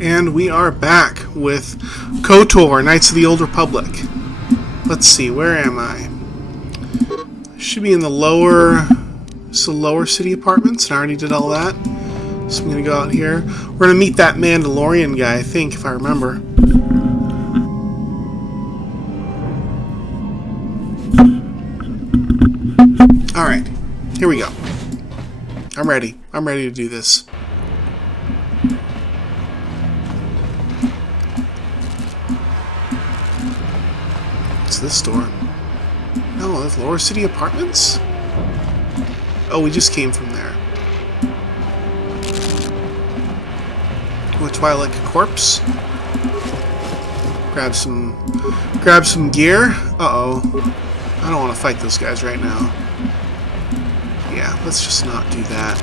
And we are back with KOTOR, Knights of the Old Republic. Let's see, where am I? Should be in the lower city apartments, and I already did all that. So I'm going to go out here. We're going to meet that Mandalorian guy, I think, if I remember. Alright, here we go. I'm ready. I'm ready to do this. What's this door? No, that's Lower City Apartments? Oh, we just came from there. Which why I like a corpse. Grab some gear. Uh-oh. I don't want to fight those guys right now. Yeah, let's just not do that.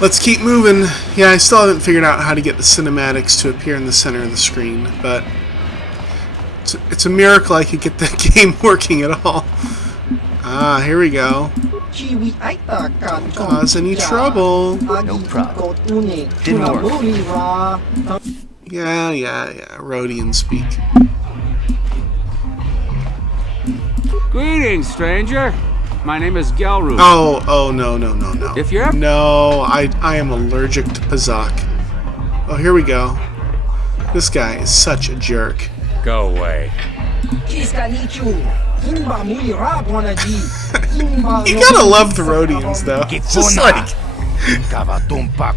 Let's keep moving. Yeah, I still haven't figured out how to get the cinematics to appear in the center of the screen, but it's a miracle I could get the game working at all. Ah, here we go. Cause any trouble? No problem. Didn't work. Yeah. Rhodian speak. Greetings, stranger. My name is Gelru. Oh, no. If you're No, I am allergic to Pazak. Oh, here we go. This guy is such a jerk. Go away. You gotta love the Rhodians, though. It's just like... This guy's nothing but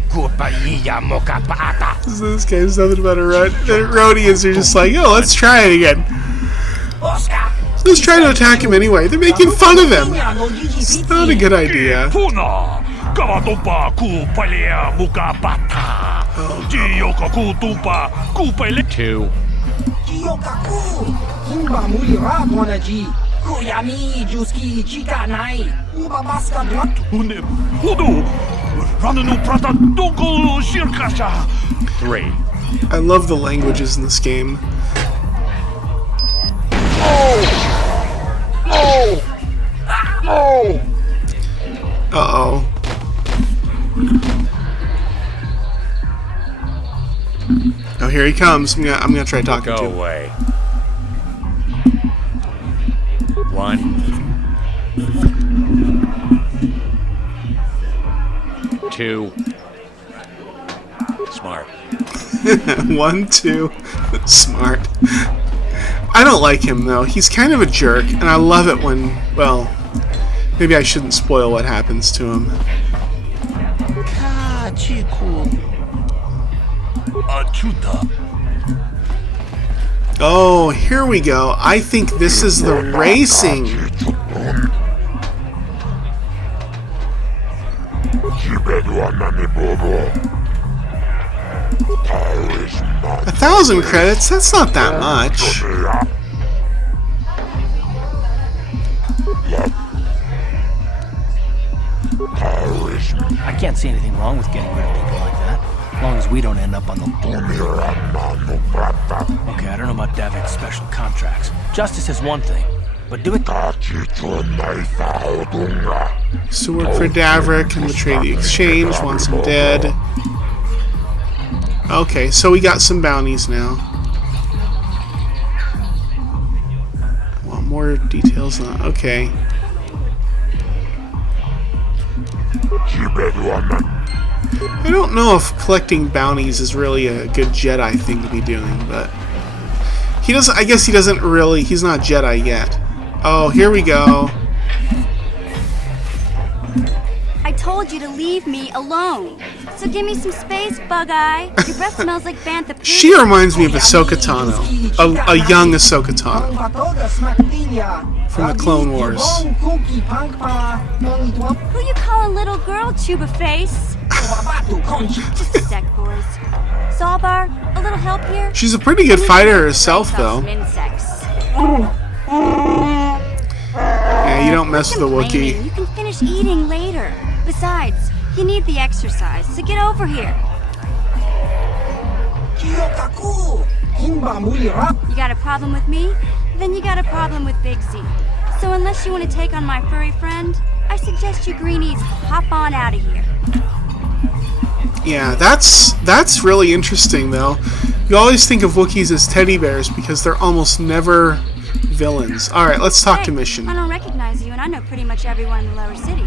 the Rhodians are just like, oh, let's try it again. Let's try to attack him anyway. They're making fun of him. It's not a good idea. Two. Three. I love the languages in this game. Uh-oh. Oh, here he comes. I'm gonna try talking to him. Go away. One. Two. Smart. 1, 2. Smart. I don't like him, though. He's kind of a jerk, and I love it when, well, maybe I shouldn't spoil what happens to him. Oh, here we go. I think this is the racing. $1,000 credits? That's not that much. I can't see anything wrong with getting rid of people like that. As long as we don't end up on the... Okay, I don't know about Davik's special contracts. Justice is one thing, but do it... So work for Davik and betray the exchange, wants him dead. Okay, so we got some bounties now. Want more details on... Okay. I don't know if collecting bounties is really a good Jedi thing to be doing, but... He doesn't... I guess he doesn't really... He's not Jedi yet. Oh, here we go. I told you to leave me alone. So give me some space, Bug-Eye. Your breath smells like Bantha poo. She reminds me of Ahsoka Tano. A young Ahsoka Tano. From the Clone Wars. Who you calling little girl, Chuba Face? Just a sec, boys. Sawbar, a little help here? She's a pretty good fighter herself, though. Yeah, you don't mess with a Wookiee. You can finish eating later. Besides, you need the exercise, so get over here. You got a problem with me? Then you got a problem with Big Z. So unless you want to take on my furry friend, I suggest you greenies hop on out of here. Yeah, that's really interesting, though. You always think of Wookiees as teddy bears because they're almost never villains. Alright, let's talk to Hey, Mission. I don't recognize you, and I know pretty much everyone in the lower city.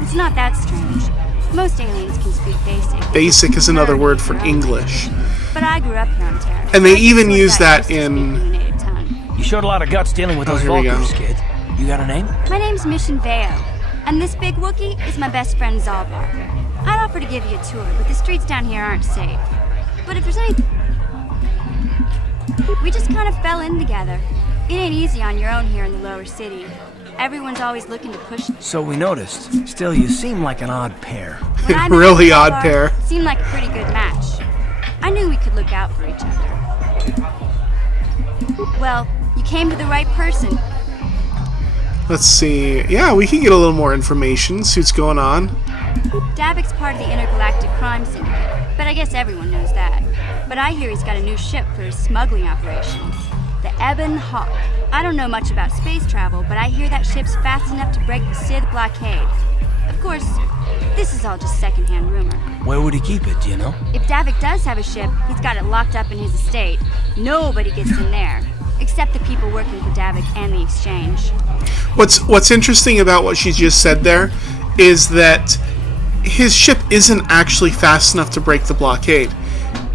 It's not that strange. Most aliens can speak basic. Basic is another word for Their own English. language. But I grew up here on Terra. And they I even sort of use got that used to speaking in... the native tongue. You showed a lot of guts dealing with those here we go. Vulcans, kid. You got a name? My name's Mission Veo, and this big Wookiee is my best friend Zalbar. I'd offer to give you a tour, but the streets down here aren't safe. But if there's any... We just kind of fell in together. It ain't easy on your own here in the lower city. Everyone's always looking to push... So we noticed. Still, you seem like an odd pair. When I met Really Zalbar, odd pair. Seemed like a pretty good match. I knew we could look out for each other. Well, you came to the right person. Let's see. Yeah, we can get a little more information, see what's going on. Davik's part of the Intergalactic Crime Syndicate, but I guess everyone knows that. But I hear he's got a new ship for his smuggling operations. The Ebon Hawk. I don't know much about space travel, but I hear that ship's fast enough to break the Sith blockade. Of course, this is all just secondhand rumor. Where would he keep it, do you know? If Davik does have a ship, he's got it locked up in his estate. Nobody gets in there, except the people working for Davik and the Exchange. What's interesting about what she just said there is that his ship isn't actually fast enough to break the blockade.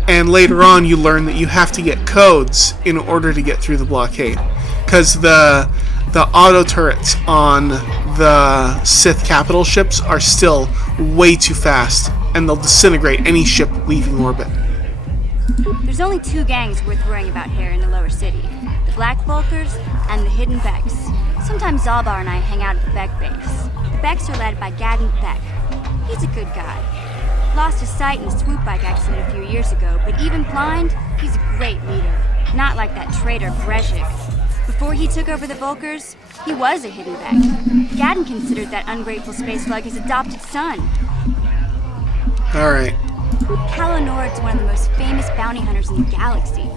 And later on you learn that you have to get codes in order to get through the blockade. Because the auto turrets on the Sith capital ships are still way too fast, and they'll disintegrate any ship leaving orbit. There's only two gangs worth worrying about here in the lower city. The Black Vulkars and the Hidden Becks. Sometimes Zalbar and I hang out at the Beck base. The Becks are led by Gadden Beck. He's a good guy. Lost his sight in a swoop bike accident a few years ago, but even blind, he's a great leader. Not like that traitor Brezhik. Before he took over the Vulkars, he was a Hidden Beck. Gadden considered that ungrateful space slug his adopted son. Alright. Calo Nord's one of the most famous bounty hunters in the galaxy.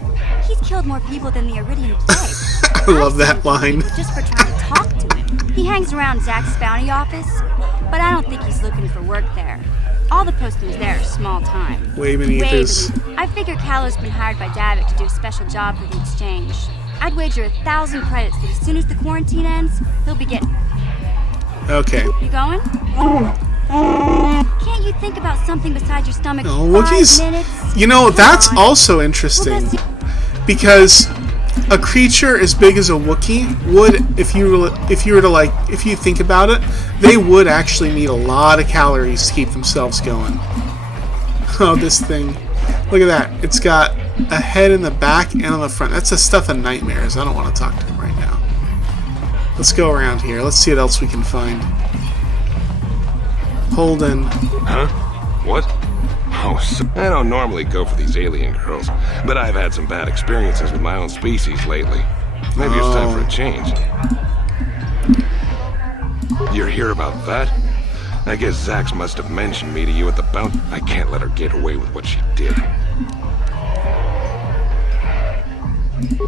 He's killed more people than the Iridian Plague. I love that line. Just for trying to talk to him. He hangs around Zach's bounty office, but I don't think he's looking for work there. All the postings there are small time. Way beneath his... I figure Calo's been hired by Davik to do a special job for the Exchange. I'd wager 1,000 credits that as soon as the quarantine ends, he'll be getting... Okay. You going? Can't you think about something besides your stomach Oh, for 5 Wookiees. minutes? You know, Come that's on. also interesting. We'll go see- Because a creature as big as a Wookiee would, if you think about it, they would actually need a lot of calories to keep themselves going. Oh, this thing. Look at that. It's got a head in the back and on the front. That's the stuff of nightmares. I don't want to talk to him right now. Let's go around here. Let's see what else we can find. Holden. Huh? What? Oh, so I don't normally go for these alien girls, but I've had some bad experiences with my own species lately. Maybe it's time for a change. You're here about that? I guess Zax must have mentioned me to you at the bounty. I can't let her get away with what she did.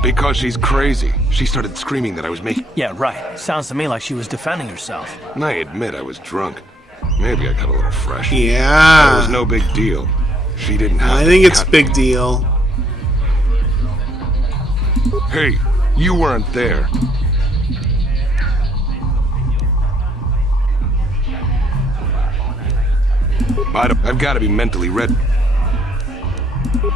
Because she's crazy. She started screaming that I was making... Yeah, right. Sounds to me like she was defending herself. I admit I was drunk. Maybe I got a little fresh. It was Yeah. no big deal. She didn't have I to think it's a cut big me. deal. Hey, you weren't there. I've got to be mentally ready.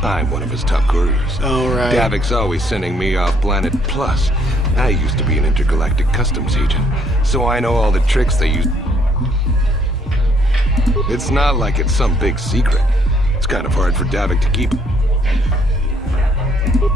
I'm one of his top couriers. Oh, right. Davik's always sending me off Planet Plus. I used to be an intergalactic customs agent, so I know all the tricks they use. It's not like it's some big secret. It's kind of hard for Davik to keep.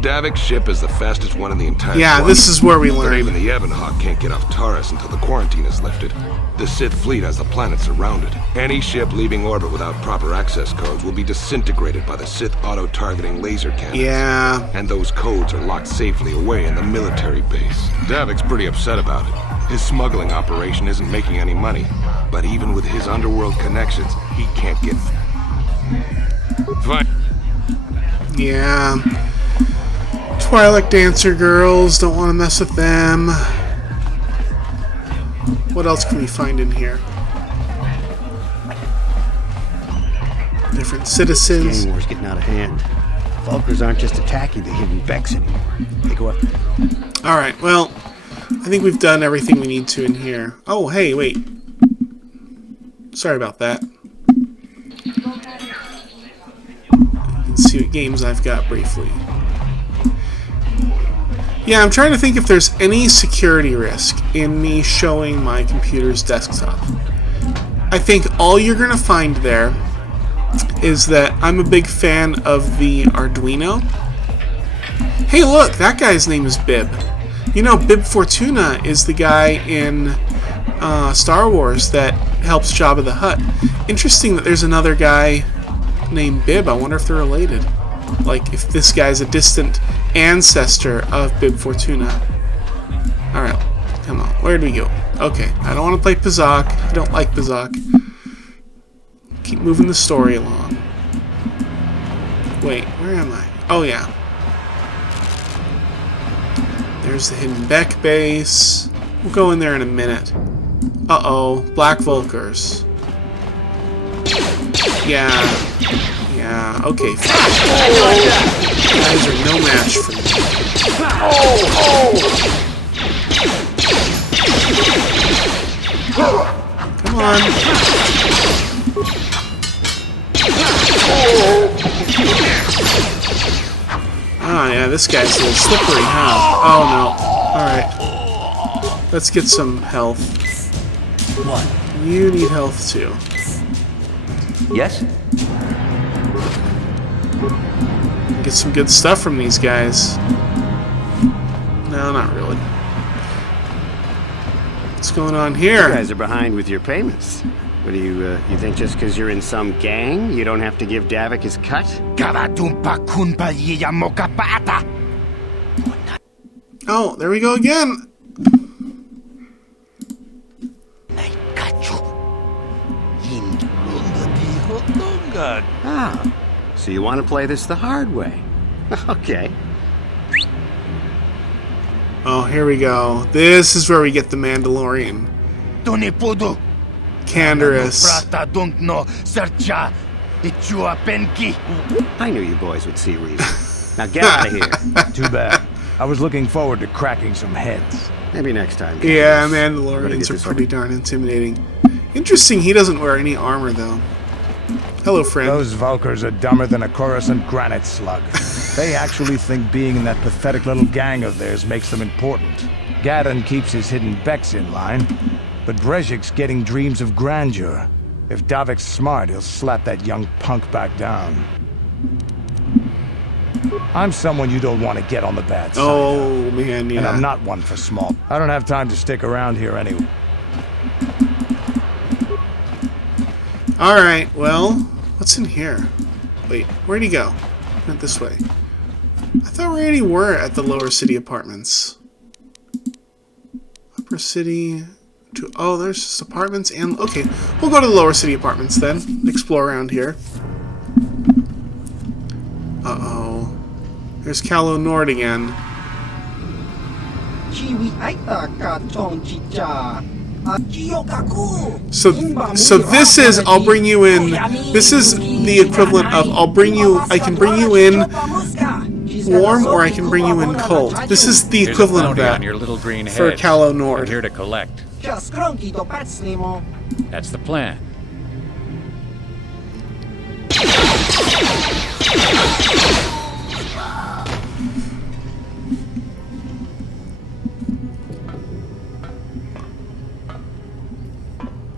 Davik's ship is the fastest one in the entire Yeah, squadron. this is where we But learn. even the Ebon Hawk can't get off Taurus until the quarantine is lifted. The Sith fleet has the planet surrounded. Any ship leaving orbit without proper access codes will be disintegrated by the Sith auto-targeting laser cannons. Yeah. And those codes are locked safely away in the military base. Davik's pretty upset about it. His smuggling operation isn't making any money. But even with his underworld connections, he can't get... Fine. Yeah. Twilight Dancer girls, don't want to mess with them. What else can we find in here? Different citizens. Gang war's getting out of hand. Vulkars aren't just attacking the hidden Becks anymore. They go after... Alright, well, I think we've done everything we need to in here. Oh, hey, wait. Sorry about that. You can see what games I've got briefly. Yeah, I'm trying to think if there's any security risk in me showing my computer's desktop. I think all you're going to find there is that I'm a big fan of the Arduino. Hey look, that guy's name is Bib. You know, Bib Fortuna is the guy in Star Wars that helps Jabba the Hutt. Interesting that there's another guy named Bib. I wonder if they're related. Like, if this guy's a distant ancestor of Bib Fortuna. Alright, come on. Where do we go? Okay, I don't want to play Pazak. I don't like Pazak. Keep moving the story along. Wait, where am I? Oh, yeah. There's the Hidden Beck base. We'll go in there in a minute. Uh-oh, Black Vulkars. Yeah. Yeah, okay. You guys are no match for me. Come on. Oh yeah, this guy's a little slippery, huh? Oh no. Alright. Let's get some health. What? You need health too. Yes? Get some good stuff from these guys. No, not really. What's going on here? You guys are behind with your payments. What do you think just because you're in some gang, you don't have to give Davik his cut? Oh, there we go again. Ah, so you want to play this the hard way? Okay. Oh, here we go. This is where we get the Mandalorian. Canderous. I knew you boys would see reason. Now get out of here. Too bad. I was looking forward to cracking some heads. Maybe next time. Yeah, Candace. Mandalorians are pretty darn intimidating. Interesting, he doesn't wear any armor, though. Hello, friend. Those Vulkars are dumber than a Coruscant granite slug. They actually think being in that pathetic little gang of theirs makes them important. Gadon keeps his hidden Becks in line, but Brezhik's getting dreams of grandeur. If Davik's smart, he'll slap that young punk back down. I'm someone you don't want to get on the bad side. Oh, man, yeah. And I'm not one for small. I don't have time to stick around here anyway. Alright, well, what's in here? Wait, where'd he go? Went this way. I thought we already were at the lower city apartments. Upper city... Oh, there's just apartments and... Okay, we'll go to the lower city apartments then. Explore around here. Uh-oh. There's Calo Nord again. So this is, I'll bring you in, this is the equivalent of, I can bring you in warm or I can bring you in cold. This is the There's equivalent a of bounty that on your little green for heads. Calo Nord. I'm here to collect. That's the plan.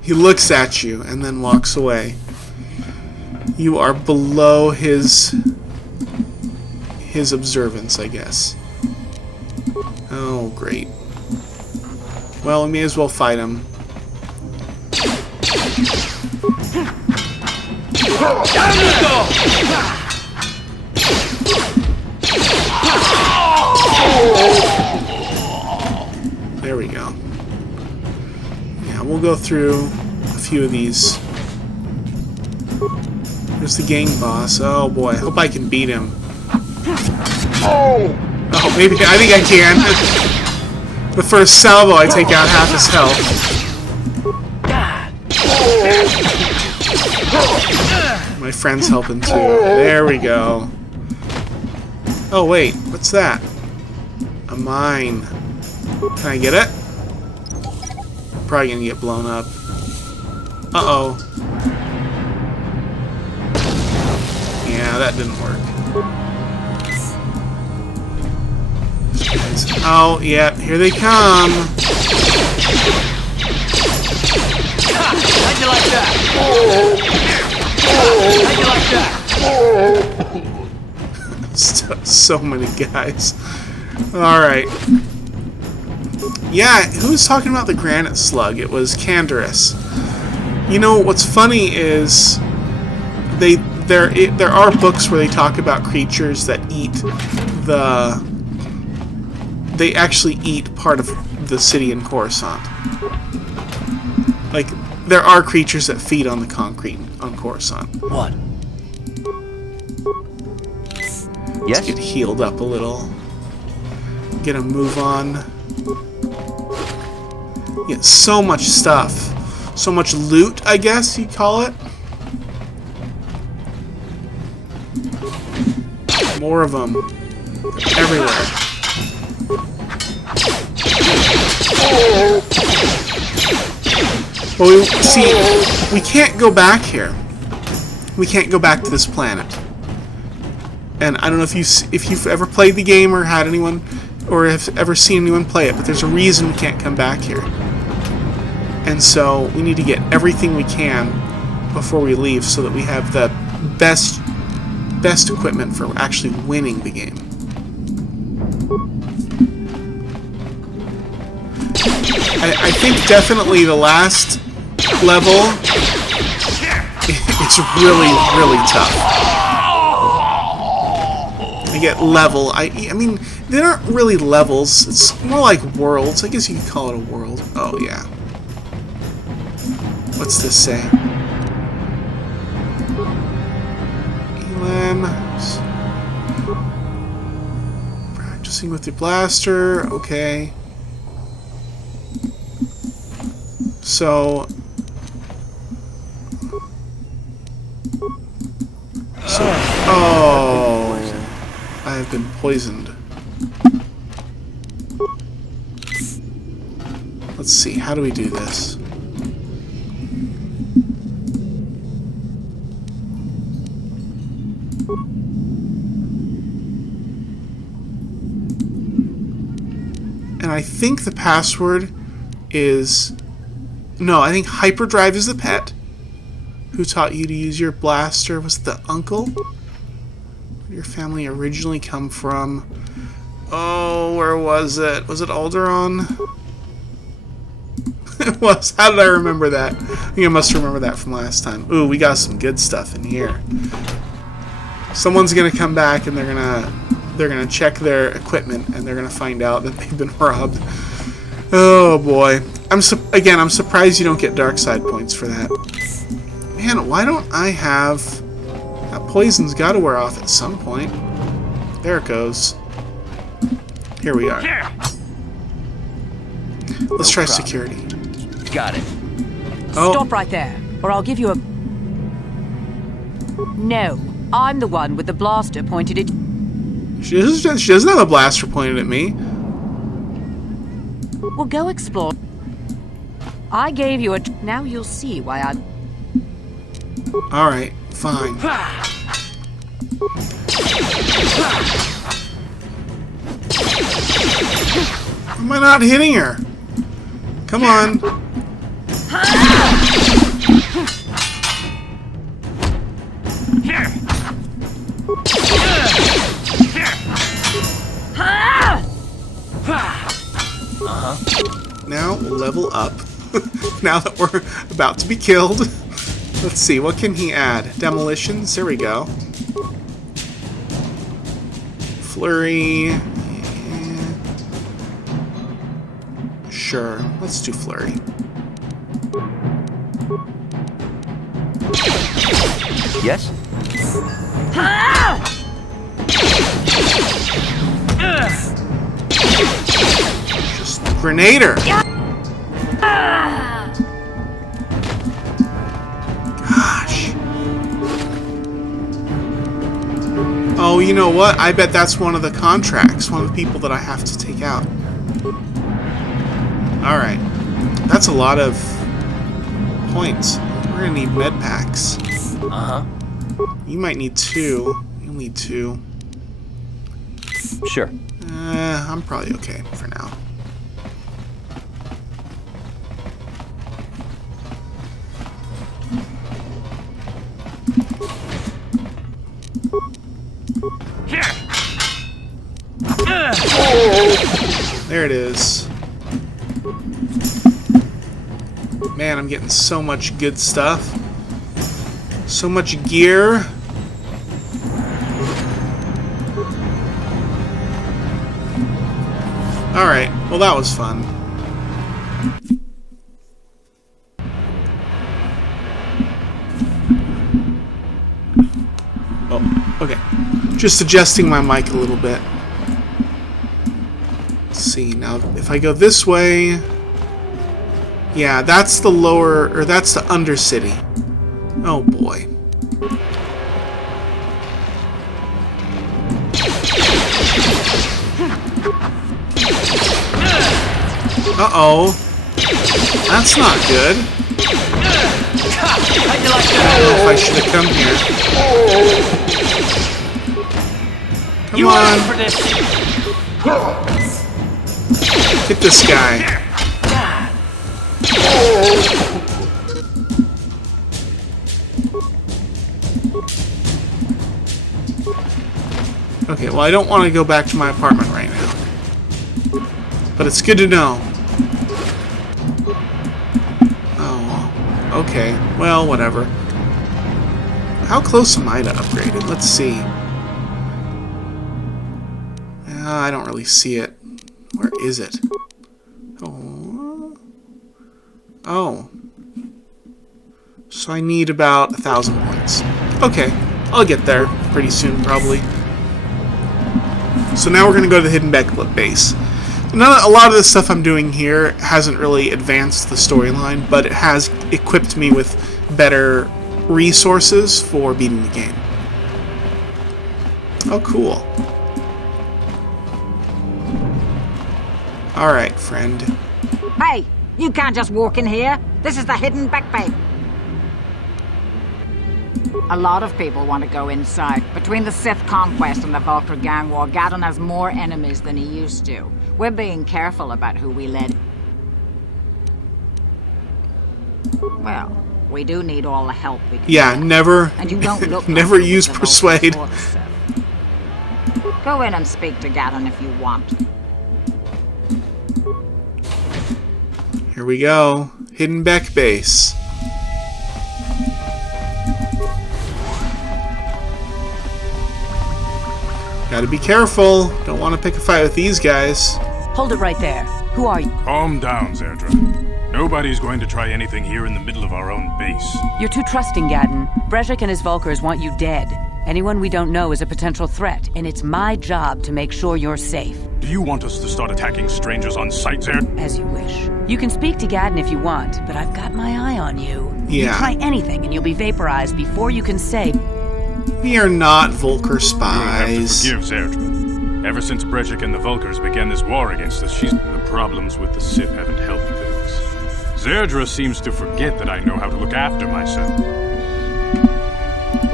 He looks at you and then walks away. You are below his observance, I guess. Oh, great. Well, we may as well fight him. There we go. Yeah, we'll go through a few of these. There's the gang boss. Oh boy, I hope I can beat him. Oh, maybe, I think I can. The first salvo, I take out half his health. My friend's helping too. There we go. Oh wait, what's that? A mine. Can I get it? Probably gonna get blown up. Uh-oh. Yeah, that didn't work. Oh, yeah, here they come. How'd you like that? How'd you like that? So many guys. Alright. Yeah, who was talking about the granite slug? It was Canderous. You know, what's funny is there are books where they talk about creatures that eat they actually eat part of the city in Coruscant. Like, there are creatures that feed on the concrete on Coruscant. What? Let's get healed up a little. Get a move on. Yeah, so much stuff. So much loot, I guess you'd call it. More of them. Everywhere. Well, we can't go back here. We can't go back to this planet. And I don't know if you've ever played the game or had anyone, or have ever seen anyone play it, but there's a reason we can't come back here. And so we need to get everything we can before we leave so that we have the best equipment for actually winning the game. I think definitely the last level is really, really tough. I get level. I mean, they aren't really levels. It's more like worlds. I guess you could call it a world. Oh, yeah. What's this say? Elam. Practicing with the blaster. Okay. So, oh, I have been poisoned. Let's see, how do we do this? And I think the password is... No, I think hyperdrive is the pet. Who taught you to use your blaster? Was it the uncle? Where did your family originally come from? Oh, where was it? Was it Alderaan? It was. How did I remember that? I think I must remember that from last time. Ooh, we got some good stuff in here. Someone's gonna come back and they're gonna check their equipment and they're gonna find out that they've been robbed. Oh boy. I'm surprised you don't get dark side points for that. Man, why don't I have... That poison's gotta wear off at some point. There it goes. Here we are. Let's try security. Got it. Oh. Stop right there, or I'll give you a... No, I'm the one with the blaster pointed at... She doesn't have a blaster pointed at me. Well, go explore. I gave you a... Now you'll see why I'm... Alright, fine. Am I not hitting her? Come on. Now we'll level up. Now that we're about to be killed. Let's see, what can he add? Demolitions, there we go. Flurry. Yeah. Sure, let's do flurry. Yes? Just Grenader. you know what? I bet that's one of the contracts, one of the people that I have to take out. Alright. That's a lot of points. We're gonna need med packs. Uh-huh. You might need 2. You'll need 2. Sure. I'm probably okay for now. There it is. Man, I'm getting so much good stuff. So much gear. Alright, well that was fun. Oh, okay. Just adjusting my mic a little bit. Let's see, now if I go this way... Yeah, that's the lower, or that's the Undercity. Oh boy. Uh-oh. That's not good. I don't know if I should have come here. Come on. Hit this guy. Okay, well I don't want to go back to my apartment right now. But it's good to know. Oh, okay. Well, whatever. How close am I to upgrading? Let's see. I don't really see it. Where is it? Oh. So I need about 1,000 points. Okay, I'll get there pretty soon, probably. So now we're going to go to the Hidden Beck base. A lot of the stuff I'm doing here hasn't really advanced the storyline, but it has equipped me with better resources for beating the game. Oh, cool. Alright, friend. Hey, you can't just walk in here. This is the Hidden Beck base. A lot of people want to go inside. Between the Sith conquest and the Vulcar gang war, Gadon has more enemies than he used to. We're being careful about who we let. Well, we do need all the help we can Yeah, get. never, And you don't look never like use the Vulcans persuade. or the Sith. Go in and speak to Gadon if you want. Here we go. Hidden Beck base. Gotta be careful. Don't want to pick a fight with these guys. Hold it right there. Who are you? Calm down, Zerdra. Nobody's going to try anything here in the middle of our own base. You're too trusting, Gadon. Brejik and his Vulkars want you dead. Anyone we don't know is a potential threat, and it's my job to make sure you're safe. Do you want us to start attacking strangers on sight, Zerd? As you wish. You can speak to Gadon if you want, but I've got my eye on you. Yeah. You try anything and you'll be vaporized before you can say... We are not Vulcar You'll have to spies. forgive Zerdra. Ever since Brejik and the Vulkars began this war against us, the problems with the Sith haven't helped things. Zerdra seems to forget that I know how to look after myself.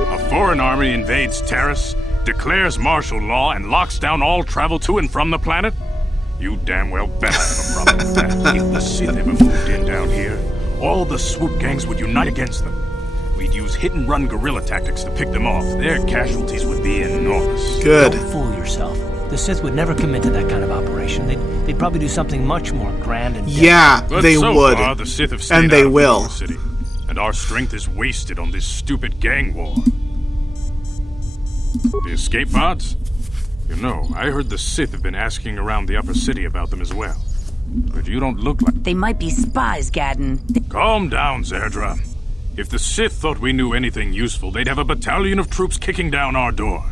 A foreign army invades Taris, declares martial law, and locks down all travel to and from the planet? You damn well bet I have a problem with that. If the Sith ever moved in down here, all the swoop gangs would unite against them. We'd use hit-and-run guerrilla tactics to pick them off. Their casualties would be enormous. Good. Don't fool yourself. The Sith would never commit to that kind of operation. They'd probably do something much more grand and... Yeah, But they so would. far, the Sith have stayed And they out of will. the city, and our strength is wasted on this stupid gang war. The escape pods? You know, I heard the Sith have been asking around the upper city about them as well. But you don't look like... They might be spies, Gadon. Calm down, Zerdra. If the Sith thought we knew anything useful, they'd have a battalion of troops kicking down our door.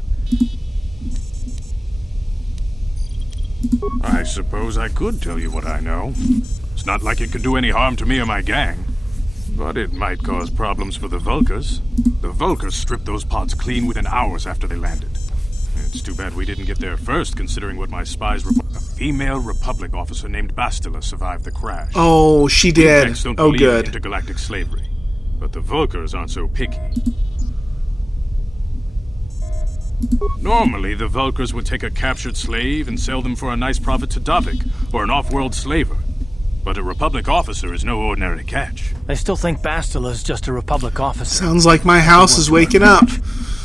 I suppose I could tell you what I know. It's not like it could do any harm to me or my gang. But it might cause problems for the Vulkars. The Vulkars stripped those pods clean within hours after they landed. It's too bad we didn't get there first, considering what my spies report. A female Republic officer named Bastila survived the crash. Oh, she did. Impacts don't Oh, believe in good. intergalactic slavery, but the Vulkars aren't so picky. Normally, the Vulkars would take a captured slave and sell them for a nice profit to Davik, or an off-world slaver. But a Republic officer is no ordinary catch. I still think Bastila's just a Republic officer. Sounds like my house is waking up.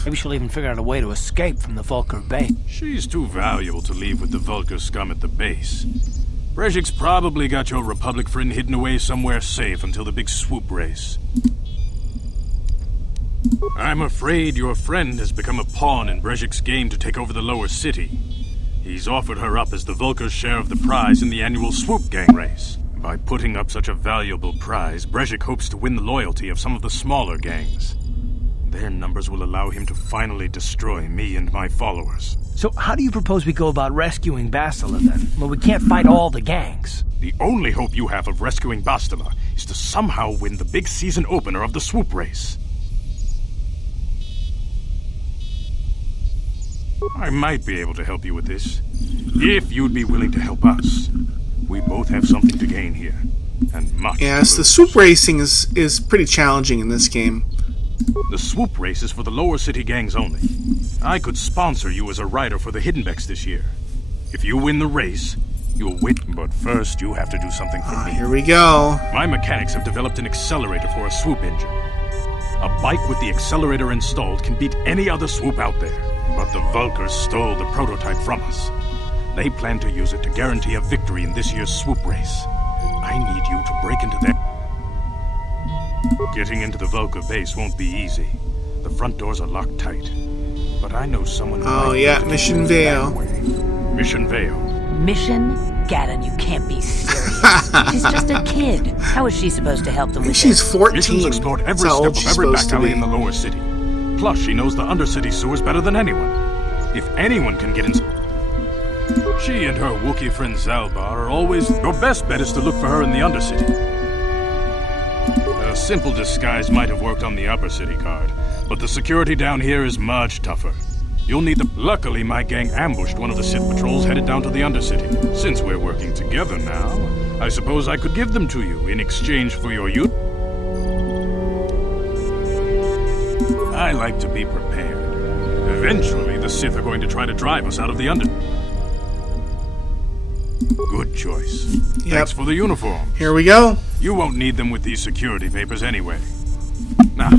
Maybe she'll even figure out a way to escape from the Vulkar base. She's too valuable to leave with the Vulkar scum at the base. Brejik's probably got your Republic friend hidden away somewhere safe until the big swoop race. I'm afraid your friend has become a pawn in Brejik's game to take over the lower city. He's offered her up as the Vulkar's share of the prize in the annual swoop gang race. By putting up such a valuable prize, Brejik hopes to win the loyalty of some of the smaller gangs. Their numbers will allow him to finally destroy me and my followers. So how do you propose we go about rescuing Bastila then? Well, we can't fight all the gangs. The only hope you have of rescuing Bastila is to somehow win the big season opener of the swoop race. I might be able to help you with this, if you'd be willing to help us. We both have something to gain here, and much. Yes, the swoop racing is pretty challenging in this game. The swoop race is for the lower city gangs only. I could sponsor you as a rider for the Hiddenbecks this year. If you win the race, you'll win. But first, you have to do something for me. Here we go. My mechanics have developed an accelerator for a swoop engine. A bike with the accelerator installed can beat any other swoop out there. But the Vulkars stole the prototype from us. They plan to use it to guarantee a victory in this year's swoop race. I need you to break into their... Getting into the Vulkar base won't be easy. The front doors are locked tight. But I know someone who Oh, might yeah, be able to Mission open it that Vale. way. Mission Vale. Mission? Gaddon, you can't be serious. She's just a kid. How is she supposed to help them with She's this? 14. Mission's explored every That's how step old of she's every supposed back to alley be. in the lower city. Plus, she knows the undercity sewers better than anyone. If anyone can get in... She and her Wookiee friend Zalbar are always... Your best bet is to look for her in the undercity. A simple disguise might have worked on the upper city card, but the security down here is much tougher. You'll need the... Luckily, my gang ambushed one of the Sith patrols headed down to the undercity. Since we're working together now, I suppose I could give them to you in exchange for your youth. I like to be prepared. Eventually, the Sith are going to try to drive us out of the under... Good choice. Yep. Thanks for the uniform. Here we go. You won't need them with these security papers anyway. Now,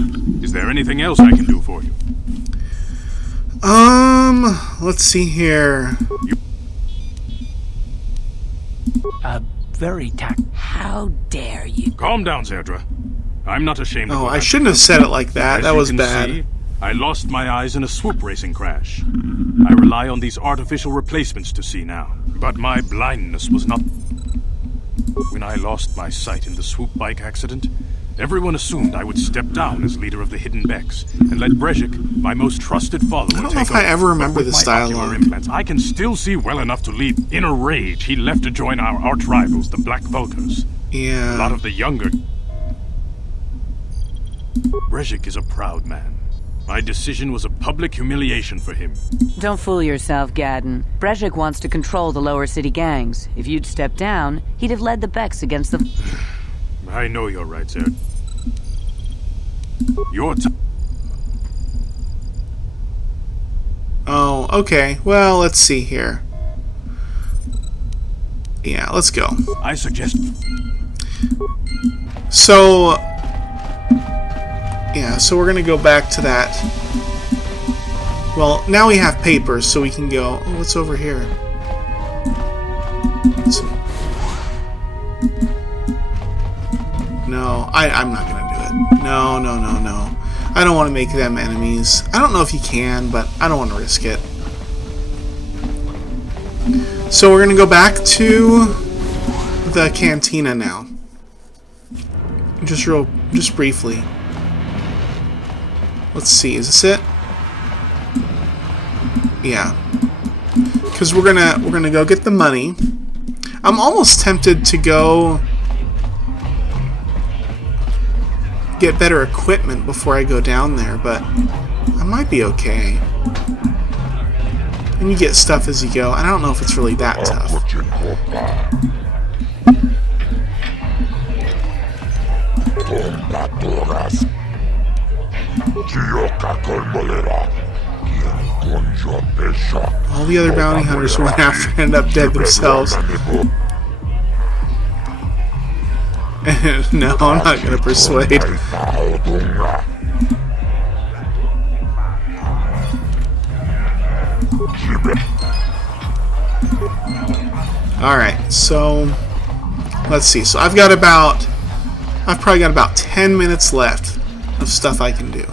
is there anything else I can do for you? Let's see here. Very How dare you? Calm down, Zerdra. I'm not ashamed of Oh, what I I've shouldn't have said it like that. As That you was can bad. see, I lost my eyes in a swoop racing crash. I rely on these artificial replacements to see now. But my blindness was not... When I lost my sight in the swoop bike accident, everyone assumed I would step down as leader of the Hidden Becks and let Brejik, my most trusted follower, I don't know take if I over. ever remember But with this my ocular dialogue. implants, I can still see well enough to lead. In a rage, he left to join our arch rivals, the Black Vulkars. A lot Yeah. of the younger... Brejik is a proud man. My decision was a public humiliation for him. Don't fool yourself, Gaddon. Brejik wants to control the lower city gangs. If you'd stepped down, he'd have led the Becks against the... I know you're right, Zerd. Your Oh, okay. Well, let's see here. Yeah, let's go. I suggest... So... Yeah, so we're gonna go back to that. Well, now we have papers, so we can go... Oh, what's over here? No, I'm not gonna do it. No. I don't want to make them enemies. I don't know if you can, but I don't want to risk it. So we're gonna go back to the cantina now. Just briefly. Let's see, is this it? Yeah. Because we're gonna go get the money. I'm almost tempted to go get better equipment before I go down there, but I might be okay. And you get stuff as you go. I don't know if it's really that tough. All the other bounty hunters who went after ended up dead themselves. No, I'm not going to persuade. Alright, so let's see. So I've probably got about 10 minutes left of stuff I can do.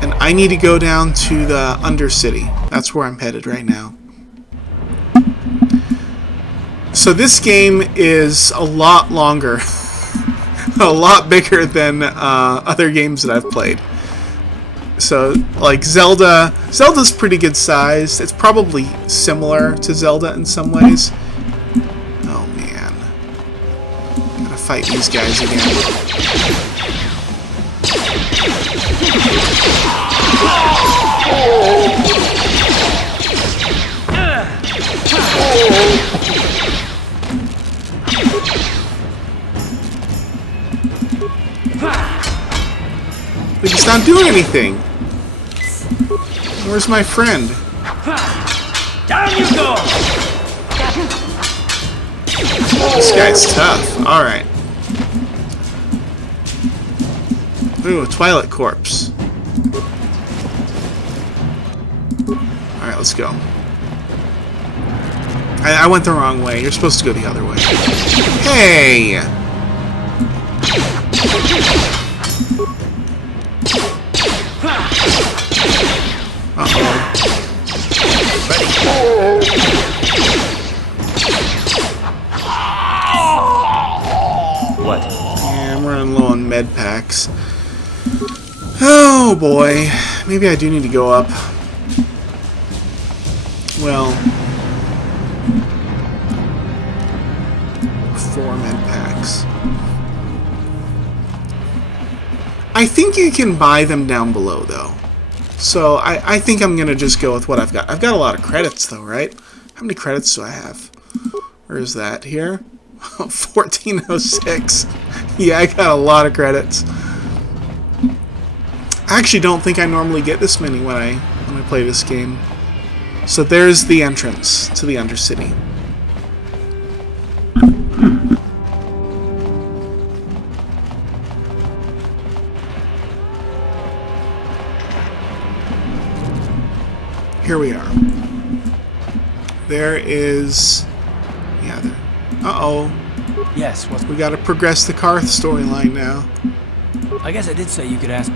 And I need to go down to the Undercity. That's where I'm headed right now. So this game is a lot longer, a lot bigger than other games that I've played. So, like Zelda's pretty good size. It's probably similar to Zelda in some ways. Oh man. Gotta fight these guys again. They're just not doing anything. Where's my friend? Down you go! This guy's tough. Alright. Ooh, a Twilight Corpse. Alright, let's go. I went the wrong way. You're supposed to go the other way. Hey! Uh-oh. What? Yeah, I'm running low on med packs. Oh boy. Maybe I do need to go up. Well, 4 med packs. I think you can buy them down below, though. So I think I'm going to just go with what I've got. I've got a lot of credits, though, right? How many credits do I have? Where is that? Here? 1406. Yeah, I got a lot of credits. I actually don't think I normally get this many when I play this game. So there's the entrance to the Undercity. Here we are. There is... Yeah, there... Uh-oh. Yes, what's... We gotta progress the Karth storyline now. I guess I did say you could ask...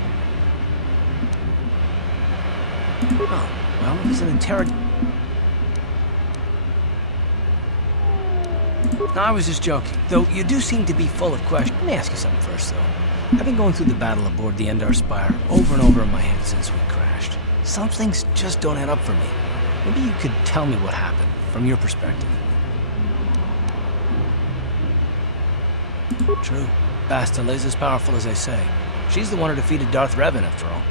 Oh, well, it was an No, I was just joking. Though you do seem to be full of questions. Let me ask you something first, though. I've been going through the battle aboard the Endar Spire over and over in my head since we crashed. Some things just don't add up for me. Maybe you could tell me what happened, from your perspective. True. Bastila is as powerful as they say. She's the one who defeated Darth Revan, after all.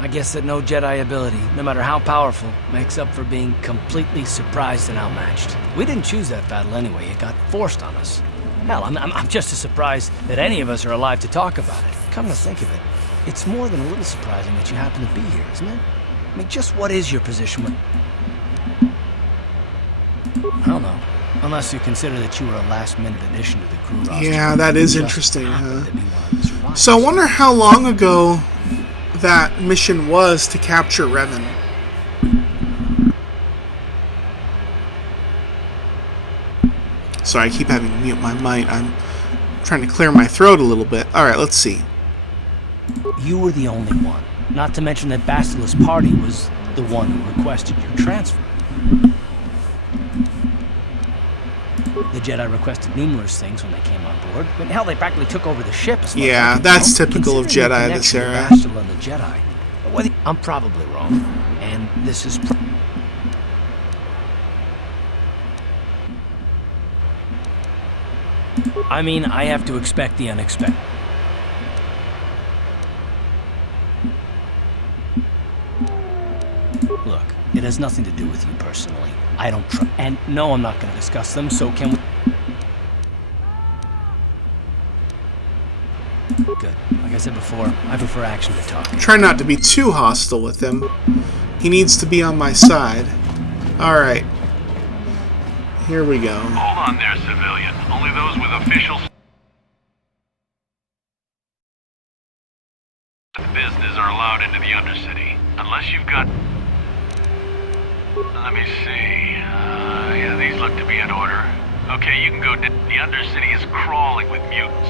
I guess that no Jedi ability, no matter how powerful, makes up for being completely surprised and outmatched. We didn't choose that battle anyway. It got forced on us. Hell, I'm just as surprised that any of us are alive to talk about it. Come to think of it, it's more than a little surprising that you happen to be here, isn't it? I mean, just what is your position with... I don't know. Unless you consider that you were a last-minute addition to the crew roster. Yeah, that is interesting, huh? So I wonder how long ago that mission was to capture Revan. Sorry, I keep having to mute my mic. I'm trying to clear my throat a little bit. Alright, let's see. You were the only one. Not to mention that Bastila's party was the one who requested your transfer. The Jedi requested numerous things when they came on board. I mean, hell, they practically took over the ship. Yeah, that's typical of Jedi this era. Bastila and the Jedi. Whether I'm probably wrong, and this is... I mean, I have to expect the unexpected. Look, It has nothing to do with you personally. I don't trust. And no, I'm not going to discuss them, so can we... Good. Like I said before, I prefer action to talking. Try not to be too hostile with him. He needs to be on my side. Alright. Here we go. Hold on there, civilian. Only those with official business are allowed into the Undercity. Unless you've got... Let me see. Yeah, these look to be in order. Okay, you can go. The Undercity is crawling with mutants.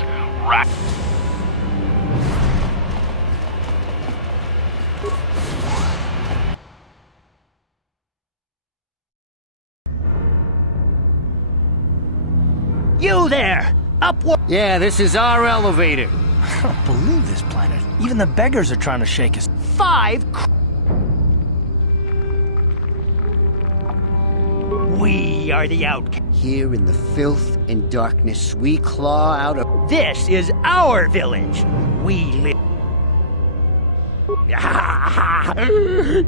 You there! Upward! Yeah, this is our elevator. I don't believe this planet. Even the beggars are trying to shake us. We are the outcasts. Here in the filth and darkness, we claw out of... This is our village. We live...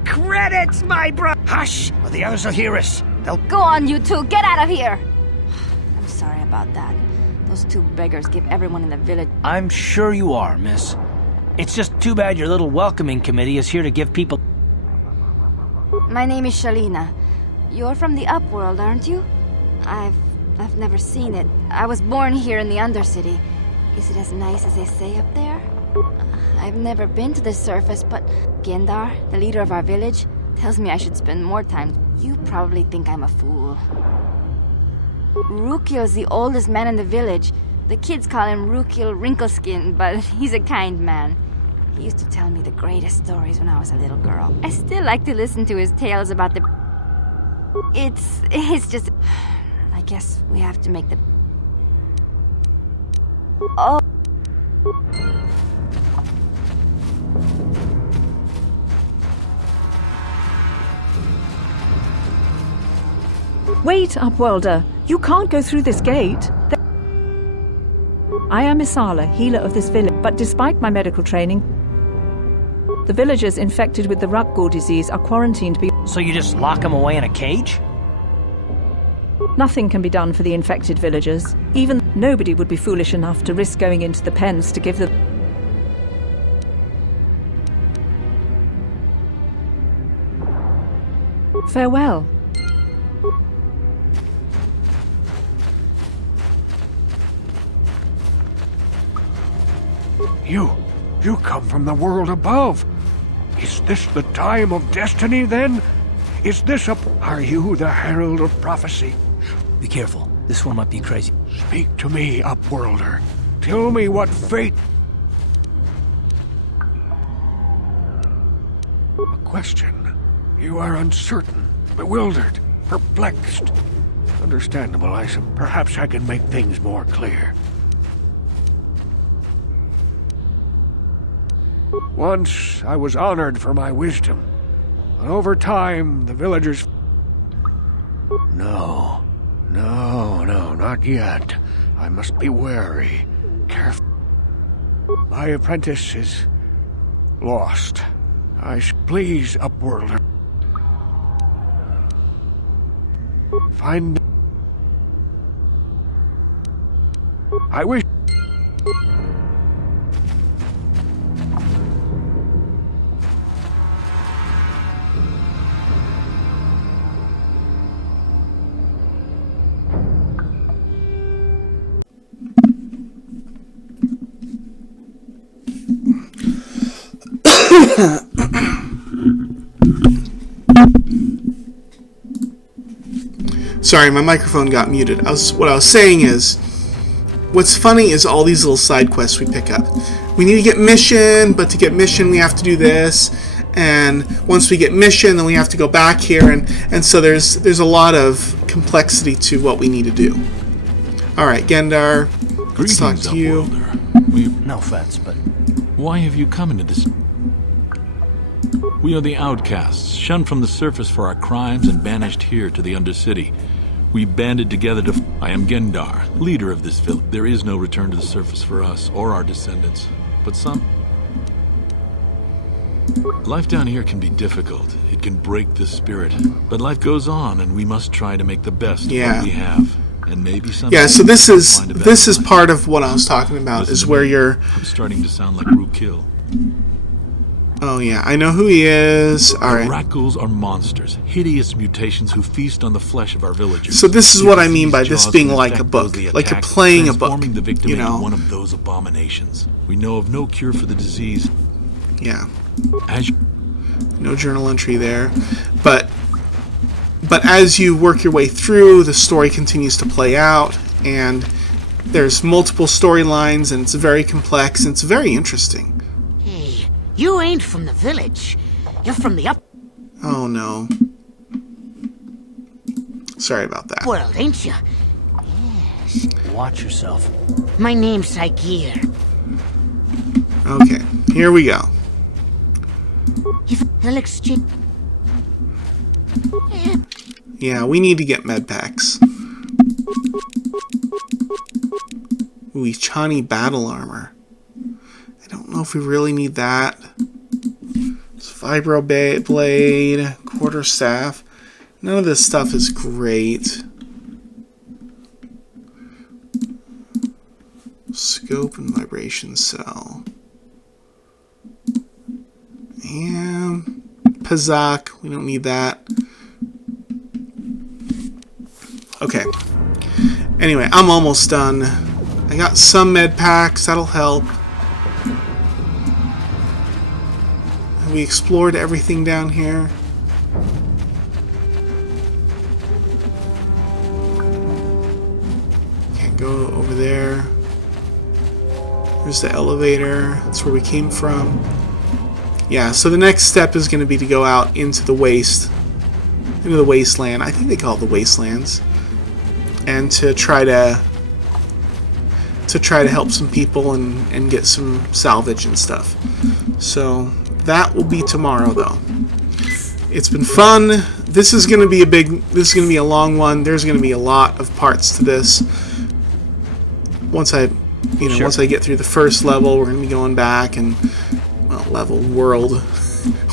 Credits, my bro... Hush, or the others will hear us. They'll... Go on, you two. Get out of here. I'm sorry about that. Those two beggars give everyone in the village... I'm sure you are, miss. It's just too bad your little welcoming committee is here to give people... My name is Shalina. You're from the Upworld, aren't you? I've never seen it. I was born here in the Undercity. Is it as nice as they say up there? I've never been to the surface, but Gendar, the leader of our village, tells me I should spend more time. You probably think I'm a fool. Rukiel's the oldest man in the village. The kids call him Rukiel Wrinkleskin, but he's a kind man. He used to tell me the greatest stories when I was a little girl. I still like to listen to his tales about the... It's just... I guess we have to make the... Oh... Wait, Upworlder. You can't go through this gate. I am Isala, healer of this village, but despite my medical training, the villagers infected with the Rukgul disease are quarantined. So you just lock them away in a cage? Nothing can be done for the infected villagers. Even nobody would be foolish enough to risk going into the pens to give them... Farewell. You come from the world above. Is this the time of destiny, then? Is this Are you the herald of prophecy? Be careful. This one might be crazy. Speak to me, Upworlder. Tell me what fate... A question. You are uncertain, bewildered, perplexed. Understandable, perhaps I can make things more clear. Once, I was honored for my wisdom. But over time, the villagers... No, not yet. I must be wary, careful. My apprentice is... lost. Please, Upworlder. Find... I wish... Sorry, my microphone got muted. What I was saying is, what's funny is all these little side quests we pick up. We need to get mission, but to get mission we have to do this, and once we get mission, then we have to go back here, and so there's a lot of complexity to what we need to do. All right, Gendar, let's talk to you. No offense, but why have you come into this? We are the outcasts, shunned from the surface for our crimes and banished here to the Undercity. We banded together to... I am Gendar, leader of this village. There is no return to the surface for us or our descendants, but some... Life down here can be difficult. It can break the spirit. But life goes on, and we must try to make the best of what we have. And maybe someday Yeah, so this we'll is find a better life. part of what I was talking about. Listen Is to where me. you're. I'm starting to sound like Rook Kill. Oh yeah, I know who he is. All right. Rakghouls are monsters, hideous mutations who feast on the flesh of our villagers. So this is Their what I mean by diseased this jaws being can like a infect book, those they like you're attack, playing a book. transforming the victim You into know. one of those abominations. We know of no cure for the disease. Yeah. As No journal entry there, but as you work your way through, the story continues to play out, and there's multiple storylines, and it's very complex, and it's very interesting. Hey, you ain't from the village. You're from the Oh no. Sorry about that. upworld, ain't you? Yes. Watch yourself. My name's Saigir. Okay, here we go. They'll exchange. Yeah, we need to get med packs. Ooh, Ichani battle armor. I don't know if we really need that. It's vibro blade, quarter staff. None of this stuff is great. Scope and vibration cell. And Pazak, we don't need that. Okay. Anyway, I'm almost done. I got some med packs, that'll help. Have we explored everything down here? Can't go over there. There's the elevator. That's where we came from. Yeah, so the next step is going to be to go out into the wasteland. I think they call it the wastelands. And to try to help some people and get some salvage and stuff. So that will be tomorrow, though. It's been fun. This is going to be a long one. There's going to be a lot of parts to this. Once I get through the first level, we're going to be going back and world.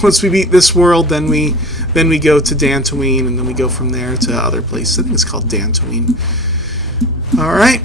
Once we beat this world, then we go to Dantooine, and then we go from there to other places. I think it's called Dantooine. All right.